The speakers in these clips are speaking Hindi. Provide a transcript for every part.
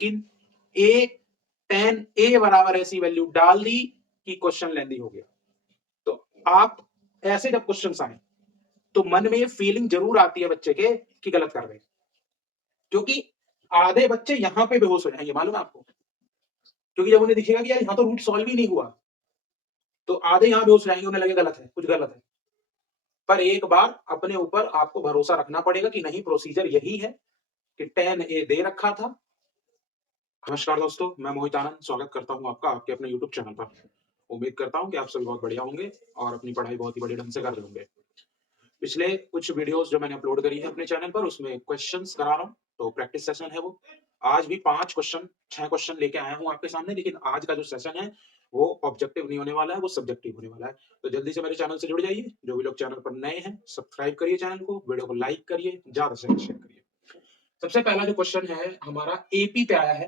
लेकिन ए tan ए बराबर ऐसी वैल्यू डाल दी कि क्वेश्चन लेंदी हो गया। तो आप ऐसे जब क्वेश्चन आए तो मन में ये फीलिंग जरूर आती है बच्चे के कि गलत कर रहे हैं, क्योंकि आधे बच्चे यहां पे बेहोश हो जाएंगे, मालूम है आपको, क्योंकि जब उन्हें दिखेगा कि यार यहां तो रूट सॉल्व ही नहीं हुआ, तो आधे यहां बेहोश हो जाएंगे, उन्हें लगे गलत है, कुछ गलत है। पर एक बार अपने ऊपर आपको भरोसा रखना पड़ेगा कि नहीं, प्रोसीजर यही है कि tan ए दे रखा था। नमस्कार दोस्तों, मैं मोहित आनंद स्वागत करता हूं आपका आपके अपने YouTube चैनल पर। उम्मीद करता हूं कि आप सभी बहुत बढ़िया होंगे और अपनी पढ़ाई बहुत ही बढ़िया ढंग से कर रहे होंगे। पिछले कुछ वीडियोस जो मैंने अपलोड करी है अपने चैनल पर, उसमें क्वेश्चंस करा रहा हूं, तो प्रैक्टिस सेशन है वो। आज भी 5 क्वेश्चन 6 क्वेश्चन लेके आया हूं आपके सामने, लेकिन आज का जो सेशन है वो ऑब्जेक्टिव नहीं होने वाला है, वो सब्जेक्टिव होने वाला है। तो जल्दी से मेरे चैनल से जुड़ जाइए। जो भी लोग चैनल पर नए हैं, सब्सक्राइब करिए चैनल को, वीडियो को लाइक करिए, ज्यादा से ज्यादा शेयर करिए। सबसे पहला जो क्वेश्चन है हमारा एपी पे आया है।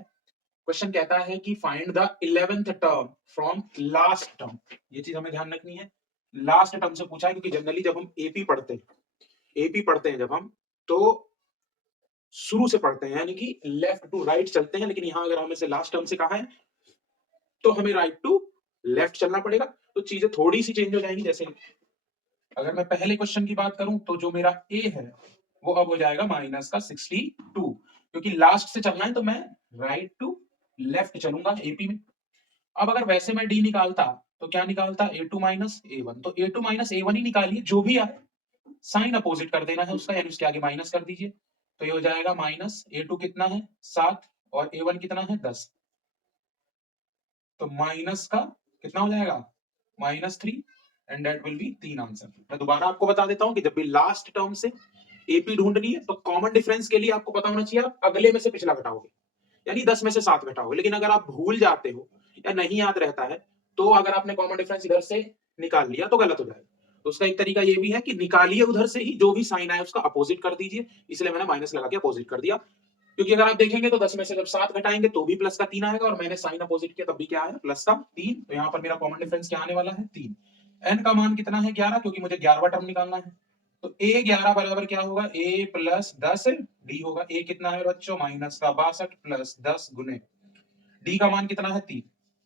क्वेश्चन कहता है कि find the 11th term from last term. ये चीज हमें ध्यान रखनी है, लास्ट टर्म से पूछा है, क्योंकि जनरली जब हम एपी पढ़ते हैं जब हम, तो शुरू से पढ़ते हैं, यानी कि लेफ्ट टू राइट चलते हैं। लेकिन यहां अगर हमें से लास्ट टर्म से कहा है तो हमें राइट टू लेफ्ट चलना पड़ेगा। तो चीजें थोड़ी सी चेंज हो जाएंगी। जैसे अगर मैं पहले क्वेश्चन की बात करूं तो जो मेरा ए है वो अब हो जाएगा माइनस का 62, क्योंकि लास्ट से चलना है तो मैं राइट टू लेफ्ट चलूंगा एपी में। अब अगर वैसे मैं डी निकालता तो क्या निकालता, ए टू माइनस ए वन। तो ए टू माइनस ए वन ही निकालिए, जो भी आए साइन अपोजिट कर देना है उसका, यानी उसके आगे माइनस कर दीजिए। तो ये हो जाएगा माइनस ए टू कितना है 7 और ए वन कितना है 10। तो माइनस का कितना हो जाएगा -3 and that will be 3 answer. मैं दोबारा आपको बता देता हूं कि जब भी लास्ट टर्म से एपी ढूंढनी है तो कॉमन डिफरेंस के लिए आपको पता होना चाहिए आप अगले में से पिछला घटाओगे, यानी 10 में से 7 घटाओगे। लेकिन अगर आप भूल जाते हो या नहीं याद रहता है तो अगर आपने कॉमन डिफरेंस इधर से निकाल लिया तो गलत हो जाएगा। तो उसका एक तरीका ये भी है कि निकालिए उधर से ही, जो भी साइन आए उसका अपोजिट कर दीजिए। इसलिए मैंने माइनस लगा के अपोजिट कर दिया, क्योंकि अगर आप देखेंगे तो 10 में से जब 7 घटाएंगे तो भी प्लस का 3 आएगा, और मैंने साइन अपोजिट किया तब भी क्या आया, प्लस का 3। तो यहाँ पर मेरा कॉमन डिफरेंस क्या आने वाला है 3। एन का मान कितना है 11, क्योंकि मुझे 11वां टर्म निकालना है। तो ए 11 बराबर क्या होगा, ए प्लस 10 डी होगा। ए कितना है बच्चों माइनस का 62 प्लस 10 गुने डी का मान कितना है 3।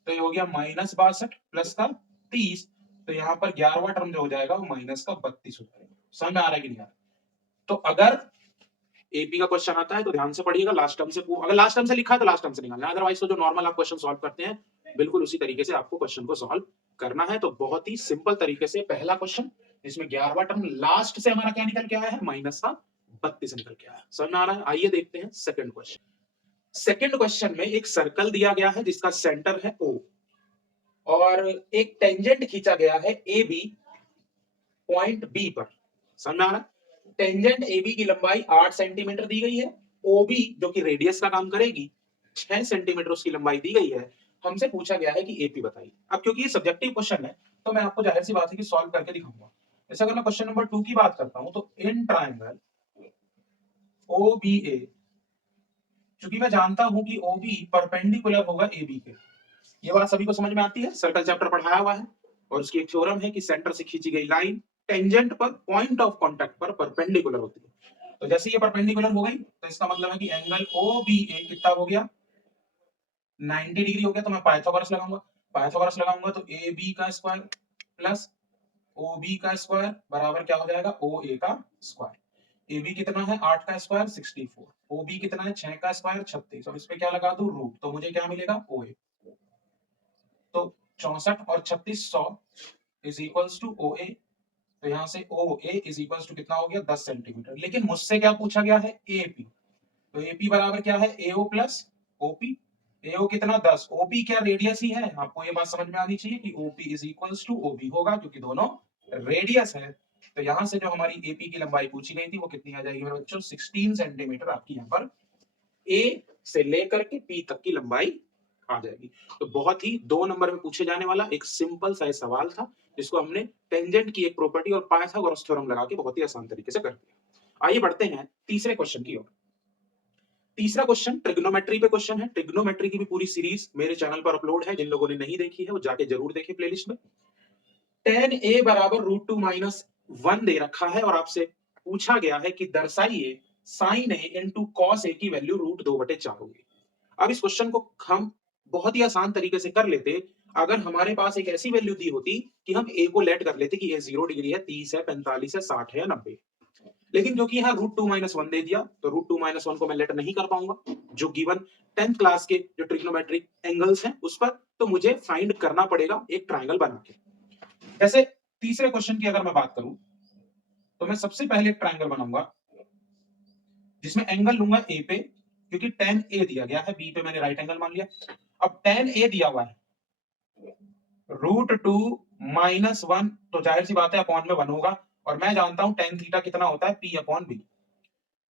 तो ये हो गया -62 प्लस का 30। तो यहाँ पर 11वां टर्म जो हो जाएगा वो माइनस का 32 हो जाएगा। समझ में आ रहा है कि नहीं आ रहा? तो अगर एपी का क्वेश्चन आता है तो ध्यान से पढ़िएगा, लास्ट टर्म से अगर लास्ट टर्म से लिखा है तो लास्ट टर्म से निकालना है, अदरवाइज तो जो नॉर्मल आप क्वेश्चन सॉल्व करते हैं बिल्कुल उसी तरीके से आपको क्वेश्चन को सॉल्व करना है। तो बहुत ही सिंपल तरीके से पहला क्वेश्चन, जिसमें 11वां टर्म लास्ट से हमारा क्या निकल के आया है माइनस का 32 निकल के आया है। समझ में आ रहा है? आइए देखते हैं सेकंड क्वेश्चन। सेकंड क्वेश्चन में एक सर्कल दिया गया है जिसका सेंटर है O, और एक टेंजेंट खींचा गया है ए बी पॉइंट बी पर। समझ में आ रहा है? टेंजेंट AB की लंबाई 8 सेंटीमीटर दी गई है, OB जो कि रेडियस का काम करेगी 6 सेंटीमीटर उसकी लंबाई दी गई है। हमसे पूछा गया है कि AP बताइए। अब क्योंकि ये सब्जेक्टिव क्वेश्चन है तो मैं आपको जाहिर सी बात है कि सॉल्व करके दिखाऊंगा। जैसे अगर मैं क्वेश्चन नंबर 2 की बात करता हूं तो इन ट्रायंगल OBA, क्योंकि मैं जानता हूं कि OB परपेंडिकुलर होगा AB के। ये बात सभी को समझ में आती है, सर्कल चैप्टर पढ़ाया हुआ है, और उसकी एक थ्योरम है कि सेंटर से खींची गई लाइन टेंजेंट पर पॉइंट ऑफ कांटेक्ट पर परपेंडिकुलर होती है। तो जैसे ये परपेंडिकुलर हो गई तो इसका मतलब है कि एंगल OBA कितना हो गया 90 डिग्री हो गया। तो मैं पाइथागोरस लगाऊंगा तो AB का स्क्वायर प्लस OB का स्क्वायर बराबर क्या हो जाएगा OA का स्क्वायर। AB कितना है 8 का स्क्वायर 64, OB कितना है 6 का स्क्वायर 36, और इस पे क्या लगा दूं रूट, तो मुझे क्या मिलेगा OA। तो 64 और 36 100 इज इक्वल्स टू OA। तो यहां से OA इज इक्वल्स टू कितना हो गया 10 सेंटीमीटर। लेकिन मुझसे क्या पूछा गया है AP, तो AP बराबर क्या है AO प्लस OP। AO कितना 10, OP क्या रेडियस ही है। आपको ये बात समझ में आनी चाहिए कि OP is equals to OB होगा, क्योंकि दोनों रेडियस है। तो यहां से जो हमारी AP की लंबाई पूछी गई थी वो कितनी आ जाएगी मेरे बच्चों 16 सेंटीमीटर। आपकी यहाँ पर A से लेकर के P तक की लंबाई आ जाएगी। तो बहुत ही 2 नंबर में पूछे जाने वाला एक सिंपल सा सवाल था, जिसको हमने टेंजेंट की एक प्रॉपर्टी और पाइथागोरस थ्योरम लगा के बहुत ही आसान तरीके से कर दिया। आइए बढ़ते हैं तीसरे क्वेश्चन की ओर। तीसरा क्वेश्चन ट्रिग्नोमेट्री पे क्वेश्चन है। ट्रिग्नोमेट्री की भी पूरी सीरीज मेरे चैनल पर अपलोड है, जिन लोगों ने नहीं देखी है वो जाके जरूर देखें प्लेलिस्ट में। tan A बराबर √2 - 1 दे रखा है, और आपसे पूछा गया है कि दर्शाइए sin A into cos A की वैल्यू √2/4 होगी। अब इस क्वेश्चन को हम बहुत ही आसान तरीके से कर लेते अगर हमारे पास एक ऐसी वैल्यू दी होती कि हम ए को लेट कर लेते कि ए 0 डिग्री है, 30 है, 45 है, 60 है या 90। लेकिन क्योंकि यहाँ √2 - 1 दे दिया तो √2 - 1 को मैं लेट नहीं कर पाऊंगा जो गिवन 10th क्लास के जो ट्रिग्नोमेट्रिक एंगल्स हैं उस पर, तो मुझे फाइंड करना पड़ेगा एक ट्राइंगल बना के। जैसे तीसरे क्वेश्चन की अगर मैं बात करूं तो मैं सबसे पहले एक ट्राइंगल बनाऊंगा जिसमें एंगल लूंगा ए पे, क्योंकि tan ए दिया गया है, बी पे मैंने राइट एंगल मान लिया। अब tan ए दिया हुआ है √2 - 1, तो जाहिर सी बात है अपॉन में 1 होगा, और मैं जानता हूं tan थीटा कितना होता है P/B।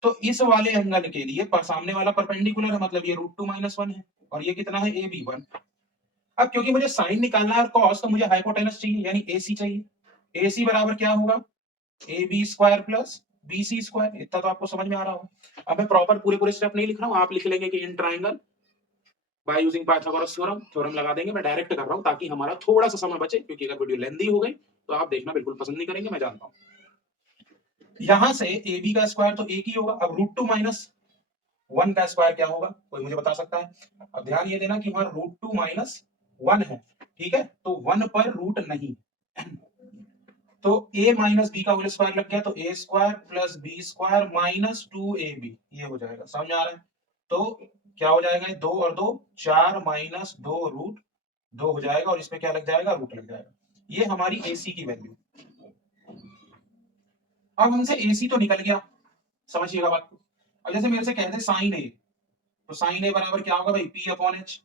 तो इस वाले एंगल के लिए सामने वाला परपेंडिकुलर है, मतलब ये √2 - 1 है, और ये कितना है AB1। अब क्योंकि मुझे साइन निकालना है और कॉस, तो मुझे हाइपोटेनस चाहिए यानी AC चाहिए। AC बराबर क्या होगा AB² प्लस BC²। इतना तो आपको समझ में आ रहा होगा। अब मैं प्रॉपर पूरे स्टेप नहीं लिख रहा हूं, आप लिख लेंगे कि in triangle by using Pythagoras theorem लगा देंगे। मैं डायरेक्ट कर रहा हूं ताकि हमारा थोड़ा सा समय बचे, क्योंकि अगर वीडियो लेंदी हो गई तो आप देखना बिल्कुल पसंद नहीं करेंगे, मैं जानता हूं। यहां से AB का स्क्वायर तो एक ही होगा। अब √2 - 1 का स्क्वायर क्या होगा, कोई मुझे बता सकता है? अब ध्यान ये देना कि वहां √2 - 1 है, ठीक है, तो 1 पर रूट नहीं, तो a माइनस बी का होल स्क्वायर लग गया, तो a² plus b² minus 2ab, ये हो जाएगा। समझ में आ रहा है? तो क्या हो जाएगा, 2 और 2 4 माइनस 2√2 हो जाएगा, और इसमें क्या लग जाएगा, रूट लग जाएगा। ये हमारी AC की वैल्यू। अब हमसे AC तो निकल गया, समझिएगा बात को। अब जैसे मेरे से कहते साइन ए, तो साइन ए बराबर क्या होगा भाई, P/H।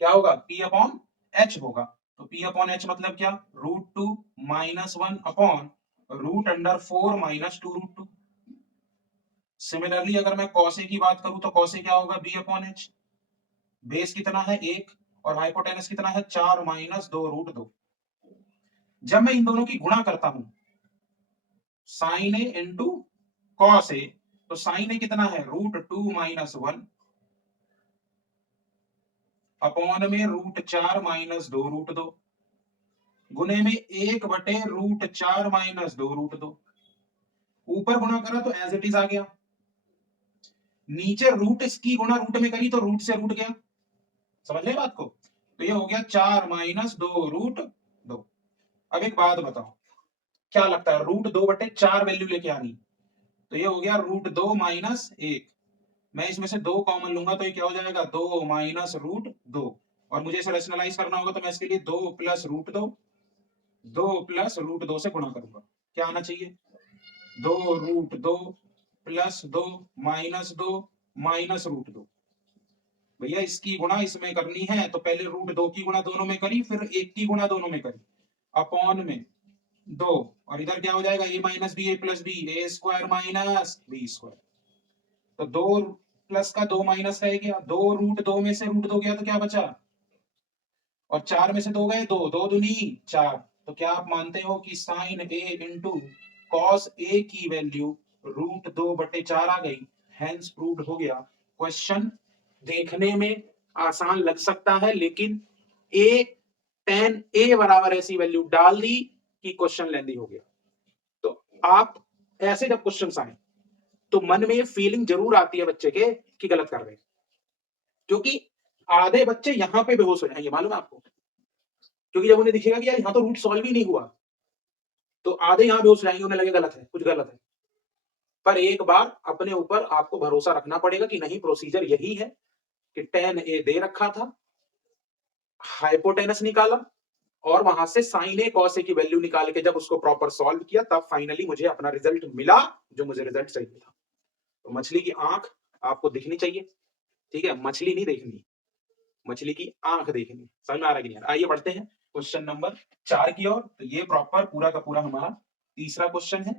क्या होगा, P/H होगा। तो P/H मतलब क्या, √2 - 1 अपॉन √4 - 2√2। सिमिलरली अगर मैं कॉस ए की बात करूं तो कॉस ए क्या होगा, B/H। बेस कितना है 1 और हाइपोटेनस कितना है 4 माइनस 2√2। जब मैं इन दोनों की गुणा करता हूं sign A into cos A, तो साइन ए कितना है √2 - 1 अपॉन में √4 माइनस 2√2 गुने में 1/√4 माइनस 2√2। ऊपर गुणा करा तो एज इट इज आ गया, नीचे रूट इसकी गुणा रूट में करी तो रूट से रूट गया। समझ रहे बात को? तो ये हो गया 4 माइनस 2√2। अब एक बात बताओ, क्या लगता है √2/4 वैल्यू लेके आनी, तो ये हो गया √2 माइनस 1। मैं इसमें से 2 कॉमन लूंगा तो ये क्या हो जाएगा, 2 माइनस √2, और मुझे इसे रैशनलाइज करना होगा तो मैं इसके लिए 2 प्लस √2 से गुणा करूंगा। क्या आना चाहिए, 2√2 प्लस 2 माइनस 2 माइनस √2। भैया इसकी गुणा इसमें करनी है तो पहले √2 की गुणा दोनों में करी, फिर 1 की गुणा दोनों में करी, अपॉन में 2, और इधर क्या हो जाएगा, a minus b a plus b, a² minus b²। तो 2 प्लस का 2 माइनस का 1 गया, 2√2 में से √2 गया तो क्या बचा, और 4 में से 2 गए, 2 2 दूनी 4। तो क्या आप मानते हो कि sign A into cos A की वैल्यू √2/4 आ गई? हेंस प्रूव्ड हो गया। क्वेश्चन देखने में आसान लग सकता है, लेकिन ए tan ए बराबर ऐसी वैल्यू डाल दी कि क्वेश्चन लेंदी हो गया। तो आप ऐसे जब क्वेश्चन आए तो मन में फीलिंग जरूर आती है बच्चे के कि गलत कर रहे हैं, क्योंकि आधे बच्चे यहां पे बेहोश हो जाएंगे, मालूम है आपको, क्योंकि जब उन्हें दिखेगा कि यार यहां तो रूट सॉल्व ही नहीं हुआ, तो आधे यहां बेहोश जाएंगे, उन्हें लगे गलत है, कुछ गलत है। पर एक बार अपने ऊपर आपको भरोसा रखना पड़ेगा कि नहीं, प्रोसीजर यही है कि tan ए दे रखा था, हाइपोटेनस निकाला, और वहां से साइन ए कॉस ए की वैल्यू निकाल के जब उसको प्रॉपर सॉल्व किया, तब फाइनली मुझे अपना रिजल्ट मिला जो मुझे रिजल्ट चाहिए था। तो मछली की आंख आपको दिखनी चाहिए, ठीक है, मछली नहीं देखनी, मछली की आंख देखनी। समझ में आ रहा है कि नहीं? आइए बढ़ते हैं क्वेश्चन नंबर 4 की ओर। तो ये प्रॉपर पूरा का पूरा हमारा तीसरा क्वेश्चन है,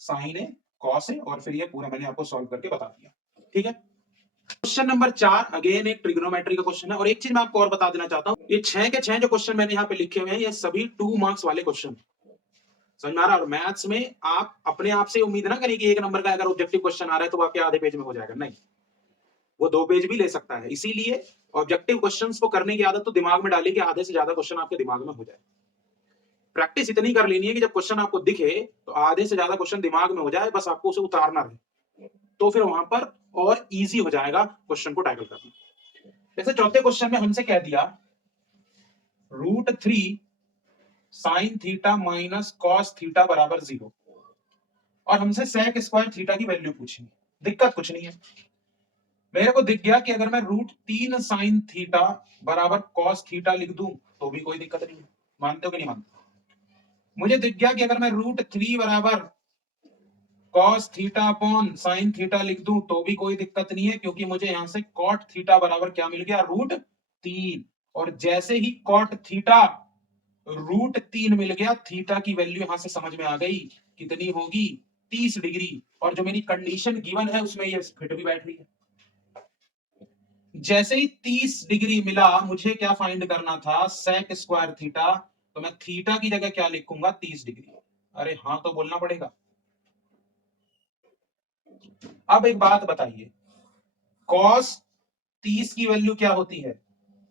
साइन ए कॉस ए, और फिर ये पूरा मैंने आपको सॉल्व करके बता दिया, ठीक है। क्वेश्चन नंबर 4 अगेन एक ट्रिग्नोमेट्री का क्वेश्चन है, और एक चीज मैं आपको और बता देना चाहता हूं, ये 6 के 6 जो क्वेश्चन मैंने यहाँ पे लिखे हुए हैं ये सभी 2 मार्क्स वाले क्वेश्चन। समझ में आ रहा है? और मैथ्स में आप अपने आप से उम्मीद ना करें कि 1 नंबर का अगर ऑब्जेक्टिव क्वेश्चन आ रहा है तो आपके आधे पेज में हो जाएगा, नहीं, वो 2 पेज भी ले सकता है। इसीलिए ऑब्जेक्टिव क्वेश्चंस को करने की आदत तो दिमाग में डालिए कि आधे से ज्यादा क्वेश्चन आपके दिमाग में हो जाए। प्रैक्टिस इतनी कर लेनी है कि जब क्वेश्चन आपको दिखे तो आधे से ज्यादा क्वेश्चन दिमाग में हो जाए, बस आपको उसे उतारना रहे, तो फिर वहां पर और इजी हो जाएगा क्वेश्चन को टैकल करना। जैसे चौथे क्वेश्चन में हमसे कह दिया √3 sin theta minus cos theta बराबर 0 और हमसे sec स्क्वायर थीटा की वैल्यू पूछी। दिक्कत कुछ नहीं है, मेरे को दिख गया कि अगर मैं √3 sin थीटा बराबर कॉस थीटा लिख दूं तो भी कोई दिक्कत नहीं है। मानते हो कि नहीं मानते? मुझे दिख गया कि अगर मैं √3 बराबर cos theta upon sine theta लिख दूं तो भी कोई दिक्कत नहीं है, क्योंकि मुझे यहां से कॉट थीटा बराबर क्या मिल गया, √3। और जैसे ही कॉट थीटा √3 मिल गया, थीटा की वैल्यू यहां से समझ में आ गई, कितनी होगी, 30 डिग्री। और जो मेरी कंडीशन गिवन है उसमें ये फिट भी बैठ रही है। जैसे ही 30 डिग्री मिला, मुझे क्या फाइंड करना था, सेक स्क्वायर थीटा। तो मैं थीटा की जगह क्या लिखूंगा, 30 डिग्री। अरे हाँ तो बोलना पड़ेगा। अब एक बात बताइए, कॉस 30 की वैल्यू क्या होती है,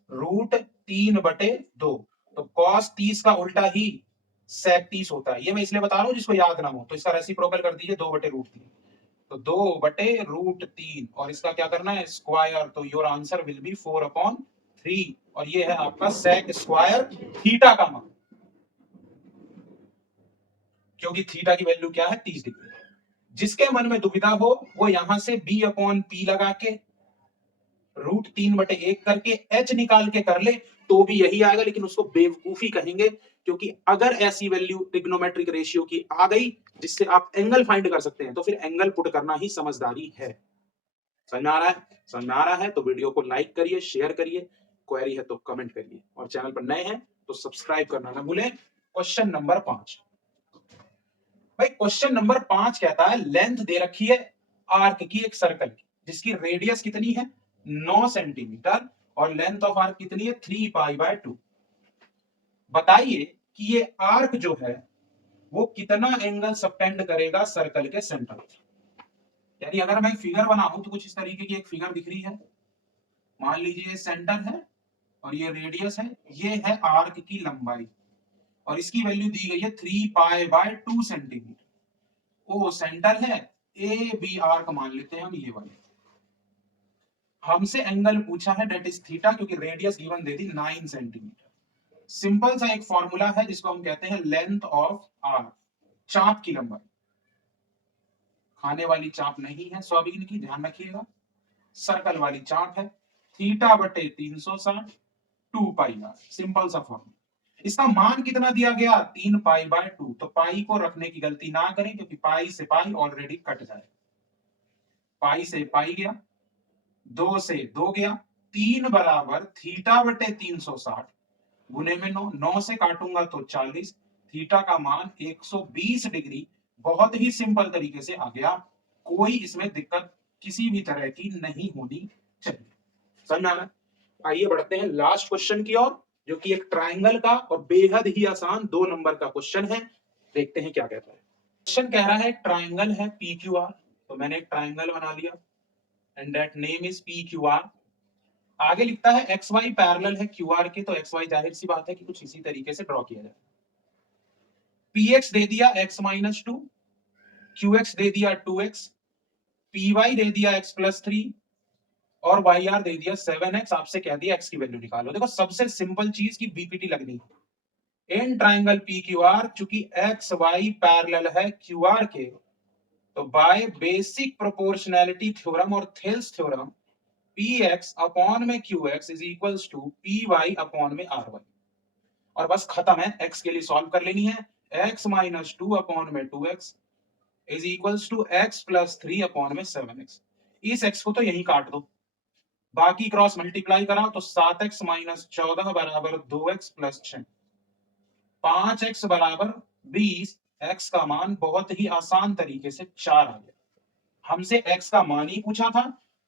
√3/2। तो कॉस 30 का उल्टा ही सेक 30 होता है। ये मैं इसलिए बता रहा हूं जिसको याद ना हो, तो इसका रेसिप्रोकल कर दीजिए, 2/√3। तो 2/√3 और इसका क्या करना है, स्क्वायर। तो योर आंसर विल बी 4/3 और ये है आपका सेक स्क्वायर थीटा का मान, क्योंकि थीटा की वैल्यू क्या है, 30 डिग्री। जिसके मन में दुविधा हो वो यहां से b/p लगा के √3/1 करके h निकाल के कर ले तो भी यही आएगा, लेकिन उसको बेवकूफी कहेंगे, क्योंकि अगर ऐसी वैल्यू ट्रिग्नोमेट्रिक रेशियो की आ गई जिससे आप एंगल फाइंड कर सकते हैं, तो फिर एंगल पुट करना ही समझदारी है। समझ में आ रहा है? समझ में आ रहा है तो वीडियो को लाइक करिए, शेयर करिए, क्वेरी है तो कमेंट करिए, और चैनल पर नए हैं तो सब्सक्राइब करना ना भूलें। Question number 5। भाई क्वेश्चन नंबर 5 कहता है, लेंथ दे रखी है आर्क की, एक सर्कल की, जिसकी रेडियस कितनी है, 9 सेंटीमीटर, और लेंथ ऑफ आर्क कितनी है, 3π/2। बताइए कि ये आर्क जो है वो कितना एंगल सबटेंड करेगा सर्कल के सेंटर। यानी अगर मैं फिगर बनाऊं तो कुछ इस तरीके की एक फिगर दिख रही है। मान लीजिए ये सेंटर है और ये रेडियस है, ये है आर्क की लंबाई, और इसकी वैल्यू दी गई है 3π/2 सेंटीमीटर। ओ सेंटर है, ए बी आर्क मान लेते हैं हम, ये वाले। हमसे एंगल पूछा है डेट इज थीटा, क्योंकि रेडियस गिवन दे दी 9 सेंटीमीटर। सिंपल सा एक फॉर्मूला है जिसको हम कहते हैं लेंथ ऑफ आर्क, चाप की लंबाई। खाने वाली चाप नहीं है सोयाबीन की, ध्यान रखिएगा, सर्कल वाली चाप है। θ/360 2π/, सिंपल सा फॉर्मूला। इसका मान कितना दिया गया, 3π/2। तो पाई को रखने की गलती ना करें, क्योंकि पाई से पाई ऑलरेडी कट जाए। पाई से पाई गया, 2 से 2 गया, 3 बराबर θ/360 गुने में 9, 9 से काटूंगा तो 40, थीटा का मान 120 डिग्री। बहुत ही सिंपल तरीके से आ गया, कोई इसमें दिक्कत किसी भी तरह की नहीं होनी चाहिए। समझ में आ रहा है? आइए बढ़ते हैं लास्ट क्वेश्चन की ओर, जो कि एक ट्रायंगल का और बेहद ही आसान 2 नंबर का क्वेश्चन है। देखते हैं क्या कहता है। क्वेश्चन कह रहा है ट्रायंगल है PQR, तो मैंने एक ट्रायंगल बना लिया and that name is PQR। आगे लिखता है XY पैरेलल है QR के, तो XY जाहिर सी बात है कि कुछ इसी तरीके से ड्रॉ किया जाए। PX दे दिया x-2, QX दे दिया 2x, PY दे दिया x+3 और YR दे दिया 7x। आपसे कह दिया x की वैल्यू निकालो। देखो सबसे सिंपल चीज की बीपीटी लगनी है। इन ट्रायंगल PQR चूंकि XY पैरेलल है QR के, तो बाय बेसिक प्रोपोर्शनैलिटी थ्योरम और थेल्स थ्योरम PX अपॉन में QX is equals to PY upon में RY। और बस खत्म है, x के लिए सॉल्व कर लेनी है। x-2 अपॉन में 2x is equals to x+3 upon में 7x। इस x को तो यहीं काट दो, बाकी क्रॉस मल्टीप्लाई कराओ तो 7x - 14 बराबर 2x + 6, 5x बराबर 20। x का मान बहुत ही आसान तरीके से 4 आ गया। हमसे x का मान ही पूछा था,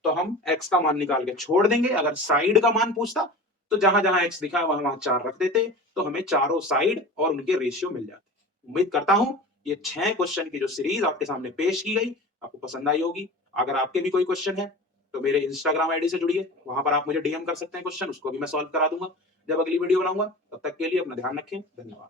तो हम x का मान निकाल के छोड़ देंगे। अगर साइड का मान पूछता तो जहां जहां x दिखा वहां वहां 4 रख देते, तो हमें चारों साइड और उनके रेशियो मिल जाते। उम्मीद करता हूं ये 6 क्वेश्चन की जो सीरीज आपके सामने पेश की गई आपको पसंद आई होगी। अगर आपके भी कोई क्वेश्चन है तो मेरे इंस्टाग्राम आईडी से जुड़िए, वहां पर आप मुझे डीएम कर सकते हैं क्वेश्चन, उसको भी मैं सॉल्व करा दूंगा जब अगली वीडियो बनाऊंगा। तब तक के लिए अपना ध्यान रखें, धन्यवाद।